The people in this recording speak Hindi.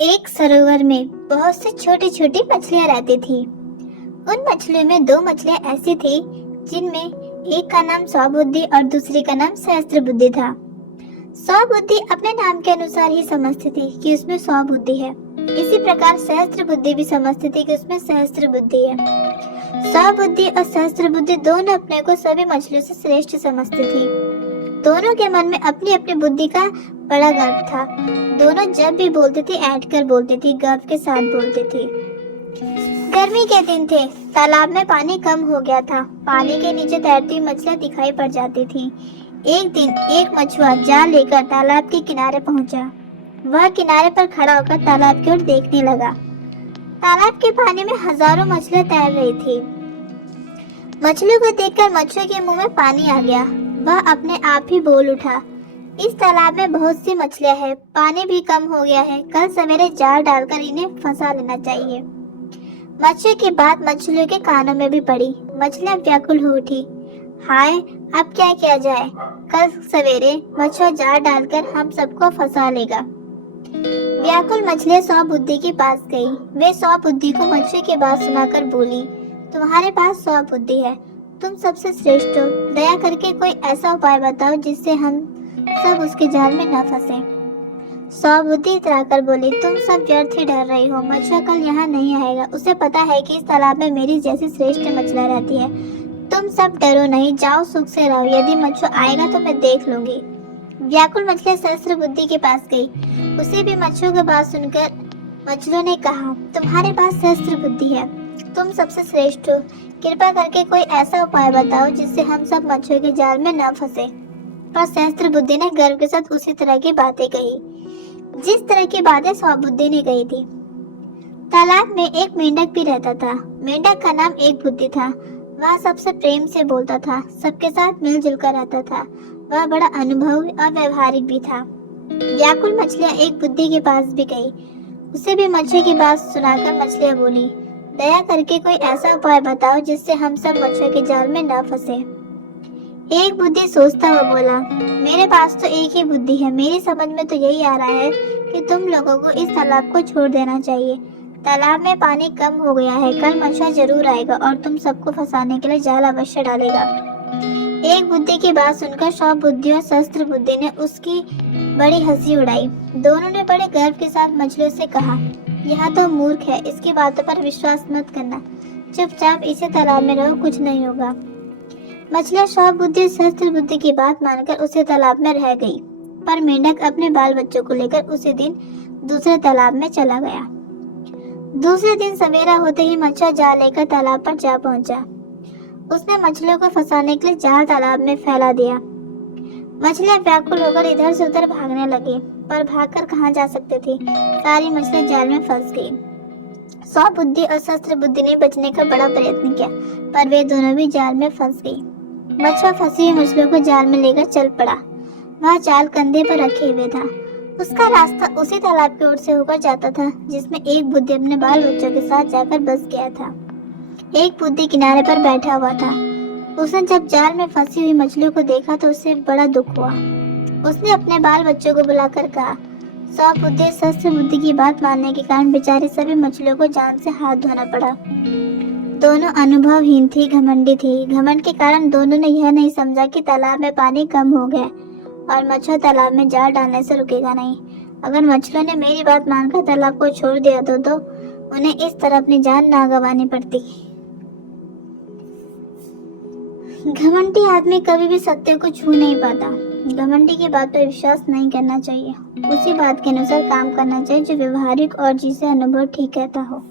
एक सरोवर में बहुत सी छोटी छोटी मछलियां रहती थी। उन मछलियों में दो मछलियां ऐसी थी जिनमें एक का नाम सौबुद्धि और दूसरी का नाम सहस्त्रबुद्धि था। सौबुद्धि अपने नाम के अनुसार ही समझती थी कि उसमें सौ बुद्धि है। इसी प्रकार सहस्त्रबुद्धि भी समझती थी कि उसमें सहस्त्र बुद्धि है। सौबुद्धि और सहस्त्रबुद्धि दोनों अपने को सभी मछलियों से श्रेष्ठ समझती थी। दोनों के मन में अपनी अपनी बुद्धि का बड़ा गर्व था। दोनों जब भी बोलती थी ऐंठ कर बोलती थी, गर्व के साथ बोलती थी। गर्मी के दिन थे। तालाब में पानी कम हो गया था। पानी के नीचे तैरती हुई मछलियां दिखाई पड़ जाती थीं। एक दिन एक मछुआ जाल लेकर तालाब के किनारे पहुंचा। वह किनारे पर खड़ा होकर तालाब की ओर देखने लगा। तालाब के पानी में हजारों मछलियां तैर रही थी। मछलियों को देखकर मछुए के मुंह में पानी आ गया। वह अपने आप ही बोल उठा, इस तालाब में बहुत सी मछलियां हैं, पानी भी कम हो गया है, कल सवेरे जाल डालकर इन्हें फंसा लेना चाहिए। मछुए की बात मछलियों के कानों में भी पड़ी। मछलियां व्याकुल हो उठी, हाय, अब क्या किया जाए? कल सवेरे मछुआ जाल डालकर हम सबको फंसा लेगा। व्याकुल मछलियां सौ बुद्धि के पास गई। वे सौ बुद्धि को मछुए की बात सुनाकर बोली, तुम्हारे पास सौ बुद्धि है, तुम सबसे श्रेष्ठ हो, दया करके कोई ऐसा उपाय बताओ जिससे हम सब उसके जाल में न फंसे। सौबुद्धि इतराकर बोली, तुम सब व्यर्थ ही डर रही हो, मछुआ कल यहाँ नहीं आएगा। उसे पता है कि इस तालाब में मेरी जैसी श्रेष्ठ मछलियां रहती है। तुम सब डरो नहीं, जाओ सुख से रहो, यदि मछुआ आएगा तो मैं देख लूंगी। व्याकुल मछलियां सहस्त्र बुद्धि के पास गई। उसे भी मछुआ की बात सुनकर मछलियों ने कहा, तुम्हारे पास सहस्त्र बुद्धि है, तुम सबसे श्रेष्ठ हो, कृपा करके कोई ऐसा उपाय बताओ जिससे हम सब मछुए के जाल में न फंसे। पर सहस्त्र बुद्धि ने गर्व के साथ उसी तरह की बातें कही जिस तरह की बातें सौबुद्धि ने कही थी। तालाब में एक मेंढक भी रहता था। मेंढक का नाम एक बुद्धि था। वह सबसे प्रेम से बोलता था, सबके साथ मिलजुल कर रहता था। वह बड़ा अनुभवी और व्यवहारिक भी था। व्याकुल मछलियां एक बुद्धि के पास भी गई। उसे भी मछली की बात सुनाकर मछलियां बोली, दया करके कोई ऐसा उपाय बताओ जिससे हम सब मछुए के जाल में न फंसे। एक बुद्धि सोचता हुआ बोला, मेरे पास तो एक ही बुद्धि है, मेरी समझ में तो यही आ रहा है कि तुम लोगों को इस तालाब को छोड़ देना चाहिए। तालाब में पानी कम हो गया है, कल मछुआ जरूर आएगा और तुम सबको फंसाने के लिए जाल अवश्य डालेगा। एक बुद्धि की बात सुनकर सौ बुद्धि और सहस्त्र बुद्धि ने उसकी बड़ी हंसी उड़ाई। दोनों ने बड़े गर्व के साथ मछलियों से कहा, यह तो मूर्ख है, इसकी बातों पर विश्वास मत करना, चुपचाप इसी तालाब में रहो, कुछ नहीं होगा। मछलियां सौ बुद्धि सहस्त्र बुद्धि की बात मानकर उसी तालाब में रह गई। पर मेंढक अपने बाल बच्चों को लेकर उसी दिन दूसरे तालाब में चला गया। दूसरे दिन सवेरा होते ही मछुआ जाल लेकर तालाब पर जा पहुंचा। उसने मछलियों को फंसाने के लिए जाल तालाब में फैला दिया। मछलियां व्याकुल होकर इधर से उधर भागने लगी, पर भागकर कहाँ जा सकती थी। सारी मछलियां जाल में फंस गई। सौ बुद्धि और सहस्त्र बुद्धि ने बचने का बड़ा प्रयत्न किया, पर वे दोनों भी जाल में फंस गई। मछुआ फंसी हुई मछलियों को जाल में लेकर चल पड़ा। वह जाल कंधे पर रखे हुए था। उसका रास्ता उसी तालाब की ओर से होकर जाता था जिसमें एक बुद्धि अपने बाल बच्चों के साथ जाकर बस गया था। एक बुद्धि किनारे पर बैठा हुआ था। उसने जब जाल में फंसी हुई मछलियों को देखा तो उसे बड़ा दुख हुआ। उसने अपने बाल बच्चों को बुलाकर कहा, सौ बुद्धि सहस्त्र बुद्धि की बात मानने के कारण बेचारी सभी मछलियों को जान से हाथ धोना पड़ा। दोनों अनुभवहीन थी, घमंडी थी। घमंड के कारण दोनों ने यह नहीं समझा कि तालाब में पानी कम हो गया और मछुआ तालाब में जाल डालने से रुकेगा नहीं। अगर मछलियों ने मेरी बात मानकर तालाब को छोड़ दिया तो उन्हें इस तरह अपनी जान ना गंवानी पड़ती। घमंडी आदमी कभी भी सत्य को छू नहीं पाता। घमंडी की बात पर विश्वास नहीं करना चाहिए, उसी बात के अनुसार काम करना चाहिए जो व्यवहारिक और जिसे अनुभव ठीक कहता हो।